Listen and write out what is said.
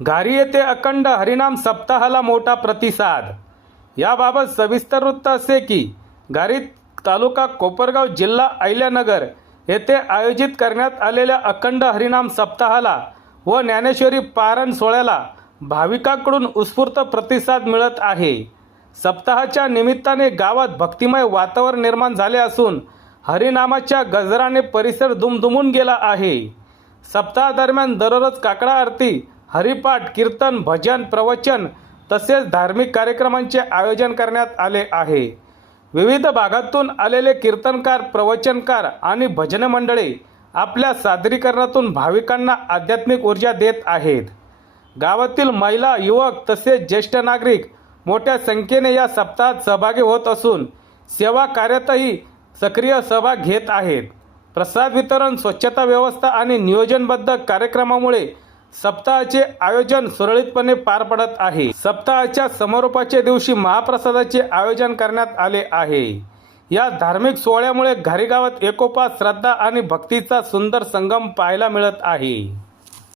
घारी येथे अखंड हरिनाम सप्ताहाला मोठा प्रतिसाद। याबाबत सविस्तर वृत्त असे की घारी तालुका कोपरगाव जिल्हा अहिल्यानगर येथे आयोजित करण्यात आलेल्या अखंड हरिनाम सप्ताहाला व ज्ञानेश्वरी पारायण सोहळ्याला भाविकांकडून उत्स्फूर्त प्रतिसाद मिळत आहे। सप्ताहाच्या निमित्ताने गावात भक्तिमय वातावरण निर्माण झाले असून हरिनामाच्या गजराने परिसर दुमदुमून गेला आहे। सप्ताहादरम्यान दररोज काकडा आरती, हरिपाठ, कीर्तन, भजन, प्रवचन तसेच धार्मिक कार्यक्रमांचे आयोजन करण्यात आले आहे। विविध भागातून आलेले कीर्तनकार, प्रवचनकार आणि भजन मंडळी आपल्या सादरीकरणातून भाविकांना आध्यात्मिक ऊर्जा देत आहेत। गावातील महिला, युवक तसेच ज्येष्ठ नागरिक मोठ्या संख्येने या सप्ताहात सहभागी होत असून सेवा कार्यातही सक्रिय सहभाग घेत आहेत। प्रसाद वितरण, स्वच्छता व्यवस्था आणि नियोजनबद्ध कार्यक्रमामुळे सप्ताहाचे आयोजन सुरळीतपणे पार पडत आहे। सप्ताहाच्या समारोपाच्या दिवशी महाप्रसादाचे आयोजन करण्यात आले आहे। या धार्मिक सोहळ्यामुळे घारी गावात एकोपा, श्रद्धा आणि भक्तीचा सुंदर संगम पाहायला मिळत आहे।